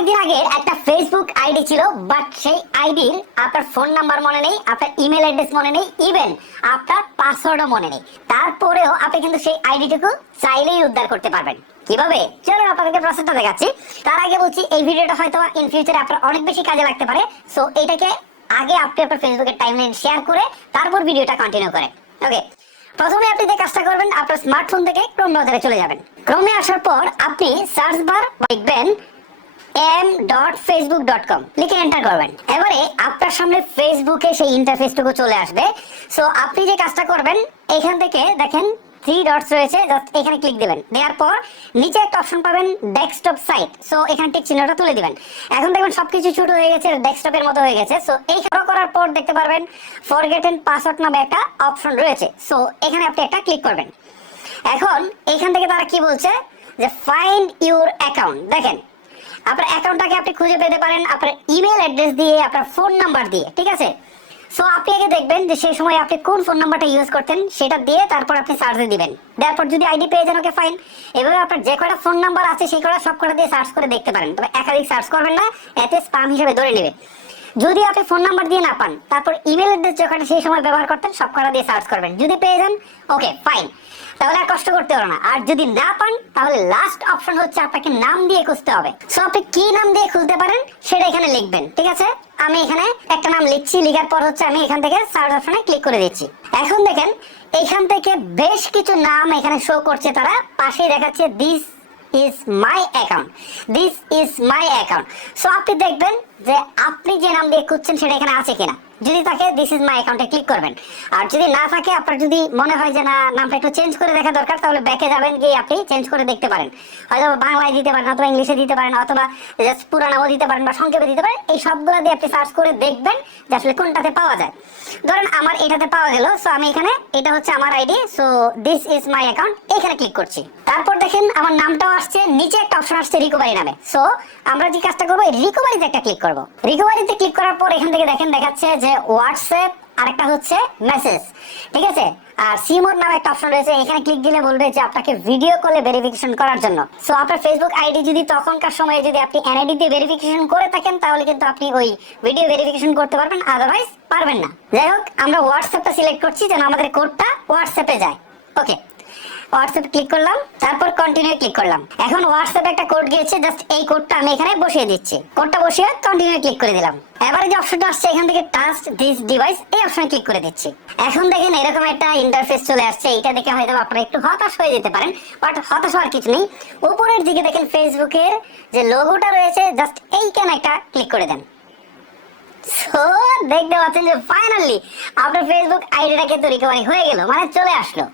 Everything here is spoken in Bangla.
অনেকদিন আগে একটা ফেসবুক আইডি ছিল, বাট সেই আইডির আপনার ফোন নাম্বার মনে নেই, আপনার ইমেল অ্যাড্রেস মনে নেই, ইভেন আপনার পাসওয়ার্ডও মনে নেই। তারপরেও আপনি কিন্তু সেই আইডিটুকু চাইলেই উদ্ধার করতে পারবেন। কিভাবে? চলুন আপনাদেরকে প্রসেসটা দেখাচ্ছি। তার আগে বলছি, এই ভিডিওটা হয়তো ইন ফিউচারে আপনার অনেক বেশি কাজে লাগতে পারে। সো এটাকে আগে আপনি আপনার ফেসবুকের টাইমলাইন শেয়ার করে তারপর ভিডিওটা কন্টিনিউ করেন। ওকে, প্রথমে আপনি যে কাজটা করবেন, আপনার স্মার্টফোন থেকে ক্রোম ব্রাউজারে চলে যাবেন। ক্রোমে আসার পর আপনি সার্চ বার লিখবেন m.facebook.com, লিখে এন্টার করবেন। এবারে আপনার সামনে ফেসবুকে সেই ইন্টারফেসটুকু চলে আসবে। সো আপনি যে কাজটা করবেন, এখান থেকে দেখেন 3 ডটস রয়েছে, জাস্ট এখানে ক্লিক দিবেন। দেওয়ার পর নিচে একটা অপশন পাবেন ডেস্কটপ সাইট। সো এখানে টিক চিহ্নটা তুলে দিবেন। এখন দেখবেন সবকিছু ছোট হয়ে গেছে, ডেস্কটপের মতো হয়ে গেছে। সো এই করার পর দেখতে পারবেন ফরগেটেন পাসওয়ার্ড নামে একটা অপশন রয়েছে। সো এখানে আপনি একটা ক্লিক করবেন। এখন এখান থেকে তারা কি বলছে যে ফাইন্ড ইউর অ্যাকাউন্ট। দেখেন, আপনার অ্যাকাউন্টটাকে আপনি খুঁজে পেতে পারেন আপনার ইমেল অ্যাড্রেস দিয়ে, আপনার ফোন নাম্বার দিয়ে, ঠিক আছে? সো আপনি আগে দেখবেন যে সেই সময় আপনি কোন ফোন নাম্বারটা ইউজ করতেন, সেটা দিয়ে তারপর আপনি সার্চে দিবেন। তারপর যদি আইডি পেয়ে যান, ওকে ফাইন। এভাবে আপনার যে কটা ফোন নাম্বার আছে সেই কটা সব কটা দিয়ে সার্চ করে দেখতে পারেন, তবে একাধিক সার্চ করবেন না, এতে স্প্যাম হিসেবে ধরে নেবে। যদি আপনি ফোন নাম্বার দিয়ে না পান, তারপর ইমেল অ্যাড্রেস যেখানে সেই সময় ব্যবহার করতেন সব কটা দিয়ে সার্চ করবেন। যদি পেয়ে যান, ওকে ফাইন, তাহলে আর কষ্ট করতে হবে না। আর যদি না পান, তাহলে লাস্ট অপশন হচ্ছে আপনাকে নাম দিয়ে খুঁজতে হবে। সো আপনি কি নাম দিয়ে খুঁজতে পারেন সেটা এখানে লিখবেন, ঠিক আছে? আমি এখানে একটা নাম লিখছি, লিখার পর হচ্ছে আমি এখান থেকে সার্চ অপশনে ক্লিক করে দিচ্ছি। এখন দেখেন এখান থেকে বেশ কিছু নাম এখানে শো করছে, তারা পাশেই দেখাচ্ছে this is my account, this is my account. So আপনি দেখবেন যে আপনি যে নাম দিয়ে খুঁজছেন সেটা এখানে আছে কিনা। যদি থাকে, দিস ইজ মাই অ্যাকাউন্টে ক্লিক করবেন। আর যদি না থাকে, আপনার যদি মনে হয় যে না, নামটা একটু চেঞ্জ করে দেখা দরকার, তাহলে ব্যাকে যাবেন, গিয়ে আপনি চেঞ্জ করে দেখতে পারেন। হয়তো বাংলায় দিতে পারেন, অথবা ইংলিশে দিতে পারেন, অথবা জাস্ট পুরো নামও দিতে পারেন, বা সংক্ষেপে দিতে পারেন। এই সবগুলো দিয়ে আপনি সার্চ করে দেখবেন যে আসলে কোনটাতে পাওয়া যায়। ধরেন আমার এটাতে পাওয়া গেল। সো আমি এখানে, এটা হচ্ছে আমার ID, so this is my account, এখানে ক্লিক করছি। তারপর দেখেন আমার নামটাও আসছে, নিচে একটা অপশন আসছে রিকভারি নামে। সো আমরা যে কাজটা করবো, রিকভারিতে একটা ক্লিক করবো। রিকভারিতে ক্লিক করার পর এখান থেকে দেখেন দেখাচ্ছে যে হোয়াটসঅ্যাপ, আরেকটা হচ্ছে মেসেজ, ঠিক আছে? আর সিমোর নামে একটা অপশন রয়েছে, এখানে ক্লিক দিলে বলবে যে আপনাকে ভিডিও কলে ভেরিফিকেশন করার জন্য। সো আপনার ফেসবুক আইডি যদি তখনকার সময়ে যদি আপনি এনআইডি দিয়ে ভেরিফিকেশন করে থাকেন, তাহলে কিন্তু আপনি ওই ভিডিও ভেরিফিকেশন করতে পারবেন, আদারওয়াইজ পারবেন না। যাই হোক, আমরা হোয়াটসঅ্যাপটা সিলেক্ট করছি যেন আমাদের কোডটা হোয়াটসঅ্যাপে যায়। ওকে, হোয়াটসঅ্যাপ ক্লিক করলাম, তারপর কন্টিনিউ ক্লিক করলাম। এখন হোয়াটসঅ্যাপে একটা কোড গিয়েছে, জাস্ট এই কোডটা আমি এখানে বসিয়ে দিচ্ছি। কোডটা বসিয়ে কন্টিনিউ ক্লিক করে দিলাম। এবারে যে অপশনটা আসছে এখান থেকে টাস্ক দিস ডিভাইস, এই অপশনে ক্লিক করে দিচ্ছি। এখন দেখেন এরকম একটা ইন্টারফেস চলে আসছে। এটা দেখে হয়তো আপনারা একটু হতাশ হয়ে যেতে পারেন, বাট হতাশ হওয়ার কিছু নেই। উপরের দিকে দেখেন ফেসবুকের যে লোগোটা রয়েছে, জাস্ট এইখানে একটা ক্লিক করে দেন। সো দেখতে পাচ্ছেন যে ফাইনালি আপনার ফেসবুক আইডিটা কিন্তু রিকভারি হয়ে গেল, মানে চলে আসলো।